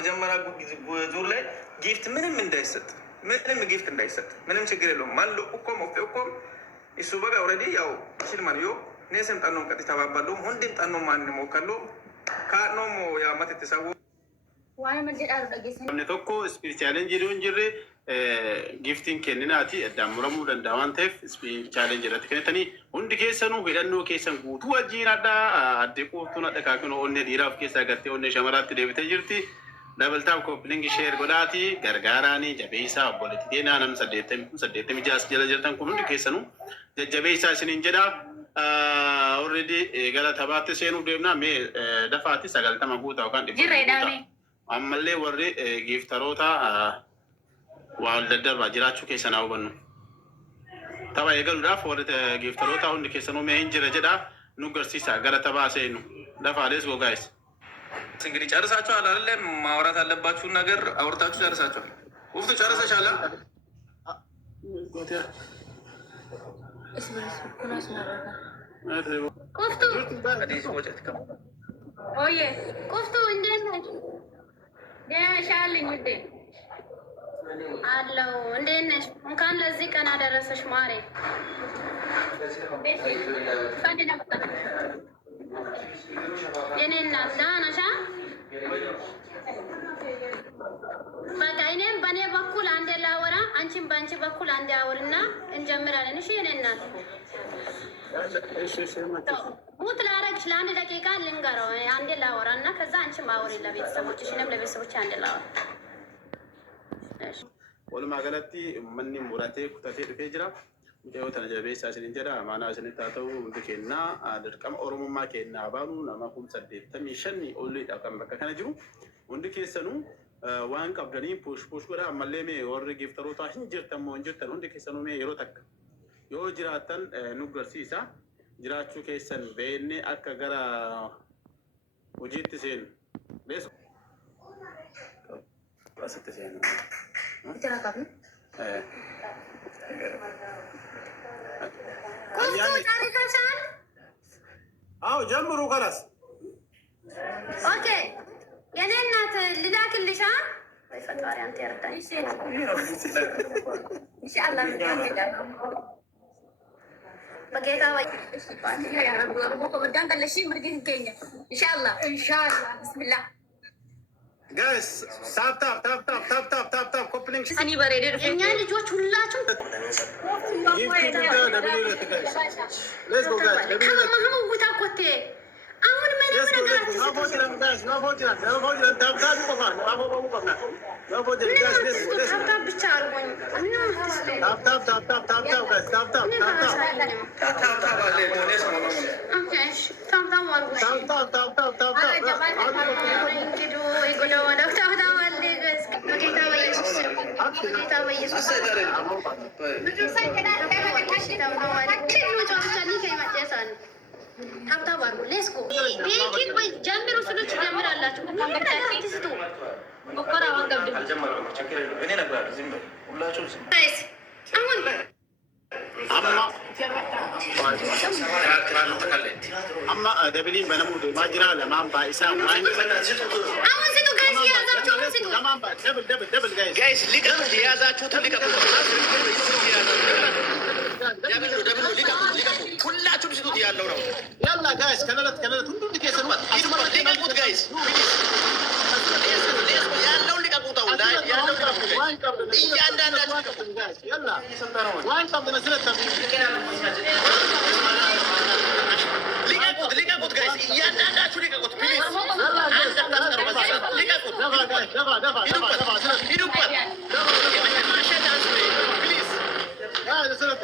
መጀመሪያ ዙር ላይ ጊፍት ምንም እንዳይሰጥ ምንም ችግር የለውም። ማሉ እኮም ኦፍ እኮም እሱ በጋ ኦልሬዲ ያው ሽልማን ዮ ኔሰም ጠኖም ቀጥ ተባባሉ ሁንዲም ጠኖ ማን ሞከሉ ካኖም ያመት ተሰው ዋይ መጀዳሩ ደገሰኝ ቶኮ ስፒሪት ቻሌንጅ ሊሆን ጅሬ ጊፍቲንግ ከንናቲ ዳምረሙ ደንዳዋን ተፍ ስፒሪት ቻሌንጅ ረትከነተኒ ሁንዲ ኬሰኑ ሄደኑ ኬሰን ጉቱ ወጂናዳ አደቁቱና ደካክኖ ኦኔ ዲራፍ ኬሳ ገቴ ኦኔ ሸመራት ደብተ ጅርቲ dabaltaa kopplingi sheer godhaati gargaaraanii jabeessaa obboleetti deenaa nam saddeettamii jaas jala jirtan kun hundi keessanuu jajjabeessaa isiniin jedha already gara taphaatti seenuuf deemnaa mee dafaatti 90 guutaa yookaan 100 ammallee warri giiftaroota waan daddarbaa jiraachuu keessanaa hubannu tapha eegaluudhaaf warri giiftaroota hundi keessanuu mee hin jira jedha nu garsiisa gara taphaa seenu dafaalees gogaayis እንግዲህ ጨርሳችኋል አይደለ? ማውራት አለባችሁን ነገር አውርታችሁ ጨርሳችኋል። ውፍቱ ጨርሰሻል? ቁፍቱ እንዴት ነሽ? ደህና ውዴ አለው። እንዴት ነሽ? እንኳን ለዚህ ቀን አደረሰሽ ማሬ። የኔ እናት ደህና ነሽ? በቃ እኔም በእኔ በኩል አንዴ ላወራ፣ አንቺም በአንቺ በኩል አንዴ አውርና እንጀምራለን። እሺ የኔ እናት ሙት ላረግሽ ለአንድ ደቂቃ ልንገረው፣ አንዴ ላወራ እና ከዛ አንቺም አውሪ ለቤተሰቦችሽ፣ እኔም ለቤተሰቦች አንዴ ላወራ። walumaa galatti manni muratee kutatee dhufee jira. Yoo tana jabeessaa isin jedha amaanaa isinitti haa ta'u hundi kennaa dirqama oromummaa kennaa baanu nama 85 olidha kan bakka kana jiru hundi keessanuu waan qabdanii push godha ammallee mee warri giiftaroota hin jirtan moo hin jirtan hundi keessanuu mee yeroo takka yoo jiraattan nu garsiisa jiraachuu keessan beenne akka gara hojiitti seenu beeso asitti seenu Bicara kami? Cari kasan? Jamuru kalas. Oke. Ya nenat lidah kilisha? Baik varian tiada. Insyaallah tidak. Pakai kawai. Ya Rabbi, aku kemudian kalau sih mereka kayaknya. Insyaallah. Bismillah. Guys, tap coupling. Ani berada di sini. Ini jual chula cum. Let's go guys. Kamu mahu kita kote. Amun mana guys. Tap bicara pun. Let's go. Bikin boy jammer usul jammer Allah tu. Kita situ. Bukara orang gabung. Jammer. Cakap ini nak berat. Zimba. Ulah cus. Nice. Amun. Amma dabili banamu de majra lamam ba isa Amun situ guys ya zam amun situ. lamam ba double guys. Guys, liga dia za cutu liga. Double liga. Kullatum situ dia Allah. Yalla guys, kanalat hundu dikesan wat. Liga good guys. ያለው ሊቀቁታው ላይ ያለው እያንዳንዳችሁ يلا وين طب نزلت ሊቀቁት ጋይስ እያንዳንዳችሁ ሊቀቁት ፕሊዝ ሊቀቁት دفع ሂዱበት የመጨረሻ ዳንስ ፕሊዝ نزلت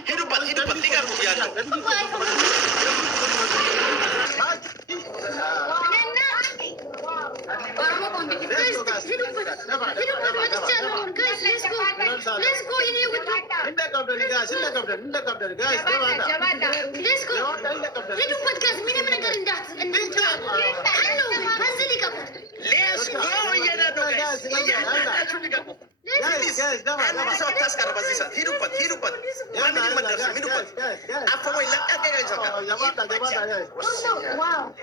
ሂዱበት ሊቀቁት ያለው Let's go. Ini guys. Let's go. Hidup podcast ini mendengar indah. Halo, hasil ikut. Let's go. Guys, hidupat. Apa mau hilang? Wow.